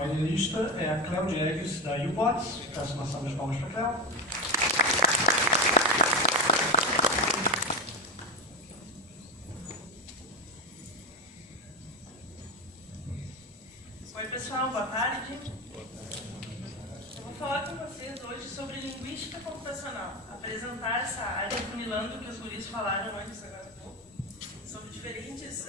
painelista é a Cléo Diegues, da UBOTS. Peço uma salva de palmas para a Cléo. Oi pessoal, boa tarde. Eu vou falar com vocês hoje sobre linguística computacional. Apresentar essa área, funilando o que os guris falaram antes, agora há pouco, sobre diferentes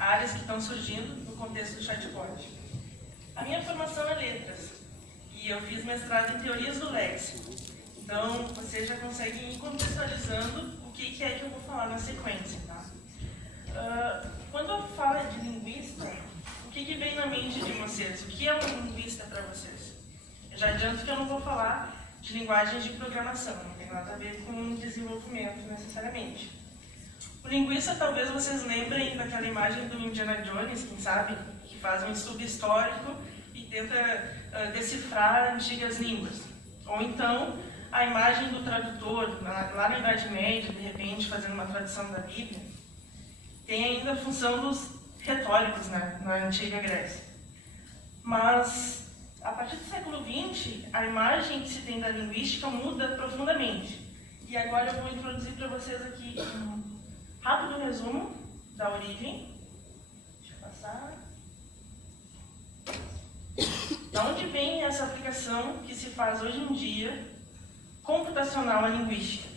áreas que estão surgindo no contexto do chatbot. A minha formação é letras e eu fiz mestrado em teorias do léxico. Então, vocês já conseguem ir contextualizando o que é que eu vou falar na sequência, tá? Quando eu falo de linguista, o que vem na mente de vocês? O que é um linguista para vocês? Eu já adianto que eu não vou falar de linguagens de programação, não tem nada a ver com desenvolvimento necessariamente. O linguista, talvez vocês lembrem daquela imagem do Indiana Jones, quem sabe, que faz um estudo histórico e tenta decifrar antigas línguas. Ou então, a imagem do tradutor, lá na Idade Média, de repente, fazendo uma tradução da Bíblia. Tem ainda a função dos retóricos, né, na antiga Grécia. Mas, a partir do século XX, a imagem que se tem da linguística muda profundamente. E agora eu vou introduzir para vocês aqui um rápido resumo da origem. Deixa eu passar. Da onde vem essa aplicação que se faz hoje em dia, computacional à linguística?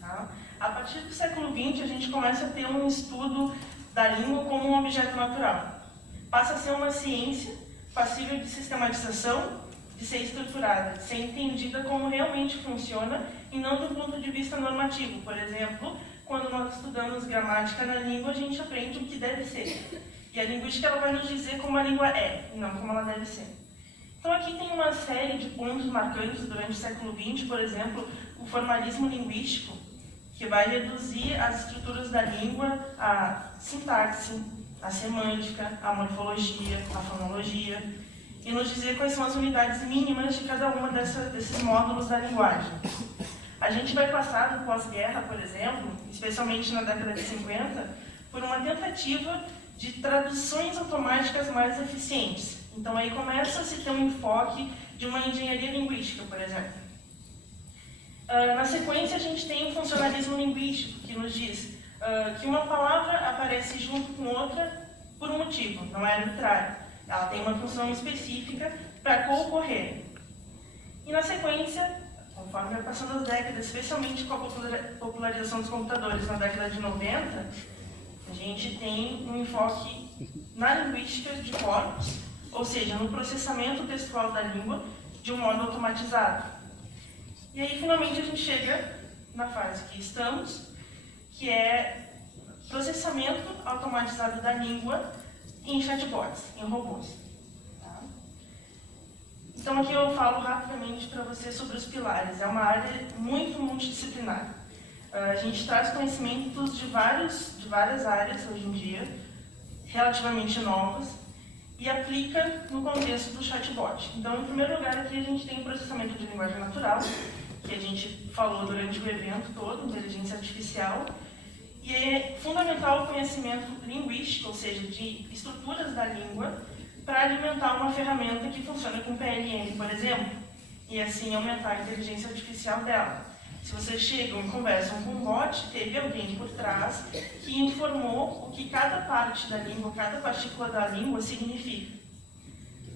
Tá? A partir do século XX, a gente começa a ter um estudo da língua como um objeto natural. Passa a ser uma ciência passível de sistematização, de ser estruturada, de ser entendida como realmente funciona e não do ponto de vista normativo. Por exemplo, quando nós estudamos gramática na língua, a gente aprende o que deve ser. E a linguística ela vai nos dizer como a língua é, e não como ela deve ser. Então aqui tem uma série de pontos marcantes durante o século XX, por exemplo, o formalismo linguístico, que vai reduzir as estruturas da língua à sintaxe, à semântica, à morfologia, à fonologia, e nos dizer quais são as unidades mínimas de cada uma desses módulos da linguagem. A gente vai passar do pós-guerra, por exemplo, especialmente na década de 50, por uma tentativa de traduções automáticas mais eficientes. Então aí começa a se ter um enfoque de uma engenharia linguística, por exemplo. Na sequência, a gente tem o funcionalismo linguístico, que nos diz que uma palavra aparece junto com outra por um motivo, não é arbitrário. Ela tem uma função específica para concorrer. E na sequência, conforme vai passando as décadas, especialmente com a popularização dos computadores na década de 90, a gente tem um enfoque na linguística de corpos, ou seja, no processamento textual da língua de um modo automatizado. E aí, finalmente, a gente chega na fase que estamos, que é processamento automatizado da língua em chatbots, em robôs. Tá? Então, aqui eu falo rapidamente para você sobre os pilares. É uma área muito multidisciplinar. A gente traz conhecimentos de várias áreas, hoje em dia, relativamente novas, e aplica no contexto do chatbot. Então, em primeiro lugar, aqui a gente tem o processamento de linguagem natural, que a gente falou durante o evento todo, inteligência artificial, e é fundamental o conhecimento linguístico, ou seja, de estruturas da língua, para alimentar uma ferramenta que funciona com PLM, por exemplo, e assim aumentar a inteligência artificial dela. Se vocês chegam e conversam com um bot, teve alguém por trás que informou o que cada parte da língua, cada partícula da língua significa.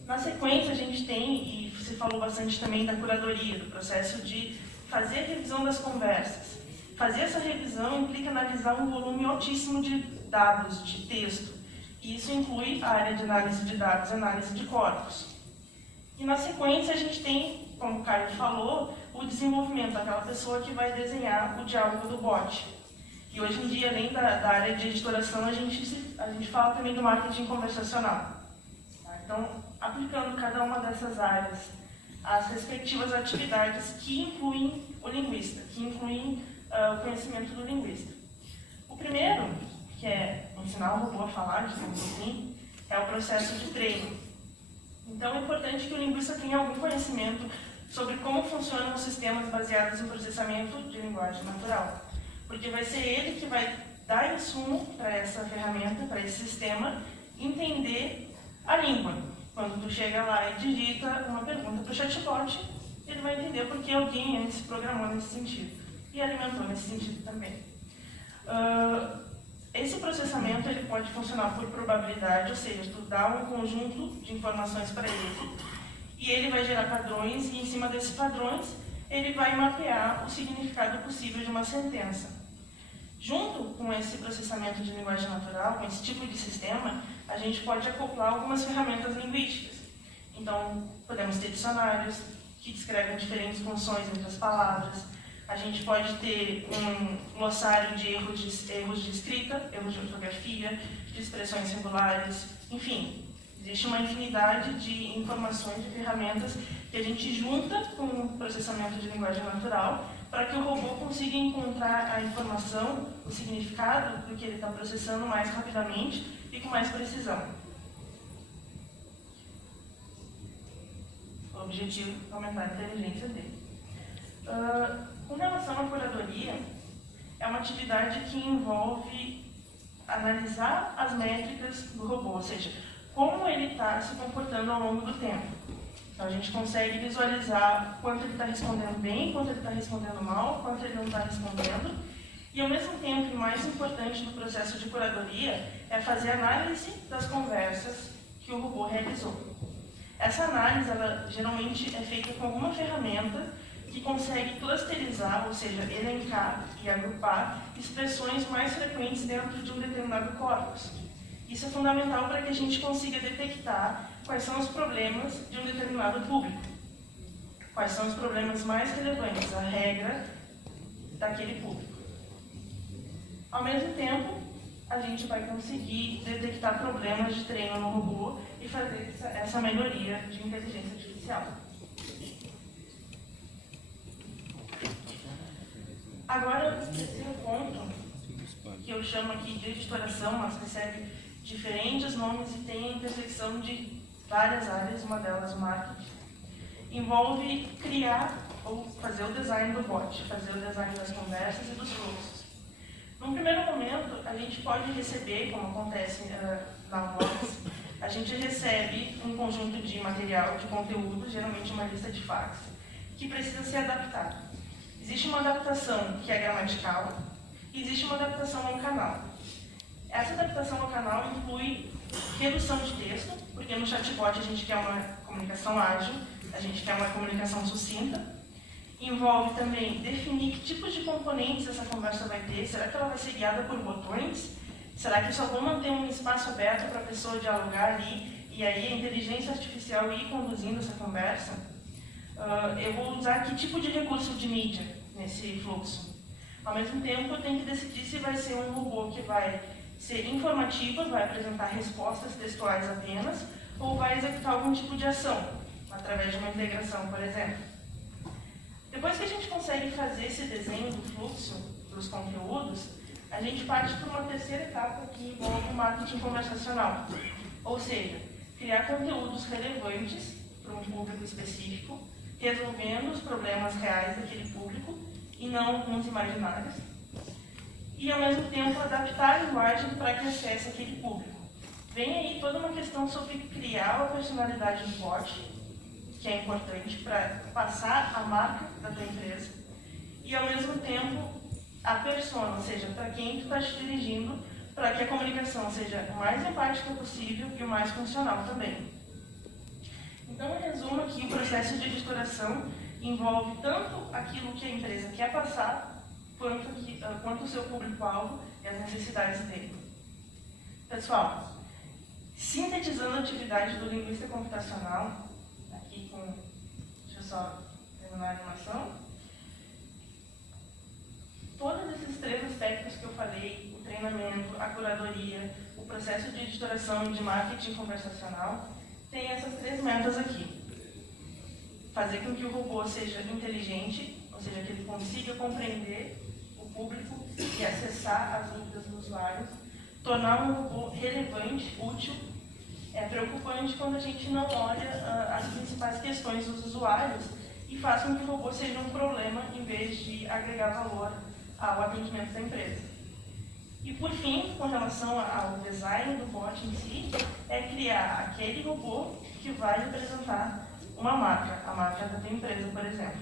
Na sequência, a gente tem, e você falou bastante também da curadoria, do processo de fazer a revisão das conversas. Fazer essa revisão implica analisar um volume altíssimo de dados, de texto. E isso inclui a área de análise de dados e análise de corpos. E na sequência, a gente tem, como o Caio falou, o desenvolvimento, aquela pessoa que vai desenhar o diálogo do bot. E hoje em dia, além da área de editoração, a gente fala também do marketing conversacional. Então, aplicando cada uma dessas áreas, as respectivas atividades que incluem o linguista, que incluem o conhecimento do linguista. O primeiro, que é ensinar o robô a falar, digamos assim, é o processo de treino. Então, é importante que o linguista tenha algum conhecimento sobre como funcionam os sistemas baseados em processamento de linguagem natural. Porque vai ser ele que vai dar insumo para essa ferramenta, para esse sistema, entender a língua. Quando tu chega lá e digita uma pergunta para o chatbot, ele vai entender porque alguém antes programou nesse sentido e alimentou nesse sentido também. Esse processamento ele pode funcionar por probabilidade, ou seja, tu dá um conjunto de informações para ele e ele vai gerar padrões e em cima desses padrões ele vai mapear o significado possível de uma sentença. Junto com esse processamento de linguagem natural, com esse tipo de sistema, a gente pode acoplar algumas ferramentas linguísticas. Então, podemos ter dicionários que descrevem diferentes funções entre as palavras. A gente pode ter um glossário de erros de escrita, erros de ortografia, de expressões singulares, enfim. Existe uma infinidade de informações, de ferramentas que a gente junta com o processamento de linguagem natural para que o robô consiga encontrar a informação, o significado do que ele está processando mais rapidamente e com mais precisão. O objetivo é aumentar a inteligência dele. Com relação à curadoria, é uma atividade que envolve analisar as métricas do robô, ou seja, como ele está se comportando ao longo do tempo. Então a gente consegue visualizar quanto ele está respondendo bem, quanto ele está respondendo mal, quanto ele não está respondendo. E ao mesmo tempo, o mais importante do processo de curadoria é fazer análise das conversas que o robô realizou. Essa análise, ela geralmente é feita com alguma ferramenta que consegue clusterizar, ou seja, elencar e agrupar expressões mais frequentes dentro de um determinado corpus. Isso é fundamental para que a gente consiga detectar quais são os problemas de um determinado público. Quais são os problemas mais relevantes, a regra daquele público. Ao mesmo tempo, a gente vai conseguir detectar problemas de treino no robô e fazer essa melhoria de inteligência artificial. Agora, o terceiro ponto, que eu chamo aqui de editoração, mas recebe diferentes nomes e tem a intersecção de várias áreas, uma delas o marketing, envolve criar ou fazer o design do bot, fazer o design das conversas e dos fluxos. Num primeiro momento, a gente pode receber, como acontece na Vox, a gente recebe um conjunto de material, de conteúdo, geralmente uma lista de fax, que precisa ser adaptado. Existe uma adaptação que é gramatical e existe uma adaptação ao canal. Essa adaptação ao canal inclui redução de texto, porque no chatbot a gente quer uma comunicação ágil, a gente quer uma comunicação sucinta. Envolve também definir que tipos de componentes essa conversa vai ter. Será que ela vai ser guiada por botões? Será que só vou manter um espaço aberto para a pessoa dialogar ali e aí a inteligência artificial ir conduzindo essa conversa? Eu vou usar que tipo de recurso de mídia nesse fluxo? Ao mesmo tempo, eu tenho que decidir se vai ser um robô que vai ser informativo, vai apresentar respostas textuais apenas, ou vai executar algum tipo de ação, através de uma integração, por exemplo. Depois que a gente consegue fazer esse desenho do fluxo dos conteúdos, a gente parte para uma terceira etapa que envolve o marketing conversacional. Ou seja, criar conteúdos relevantes para um público específico, resolvendo os problemas reais daquele público e não uns imaginários. E, ao mesmo tempo, adaptar a linguagem para que acesse aquele público. Vem aí toda uma questão sobre criar a personalidade do bot, que é importante para passar a marca da tua empresa, e, ao mesmo tempo, a persona, ou seja, para quem tu está te dirigindo, para que a comunicação seja o mais empática possível e o mais funcional também. Então, em resumo aqui, o processo de editoração envolve tanto aquilo que a empresa quer passar, quanto o seu público-alvo e as necessidades dele. Pessoal, sintetizando a atividade do linguista computacional, aqui com... Deixa eu só terminar a animação. Todos esses três aspectos que eu falei, o treinamento, a curadoria, o processo de editoração e de marketing conversacional, tem essas três metas aqui. Fazer com que o robô seja inteligente, ou seja, que ele consiga compreender o público e acessar as dúvidas do usuário. Tornar um robô relevante, útil. É preocupante quando a gente não olha as principais questões dos usuários e faz com que o robô seja um problema em vez de agregar valor ao atendimento da empresa. E por fim, com relação ao design do bot em si, é criar aquele robô que vai representar uma marca, a marca da tua empresa, por exemplo.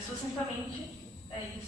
Sucintamente, é isso.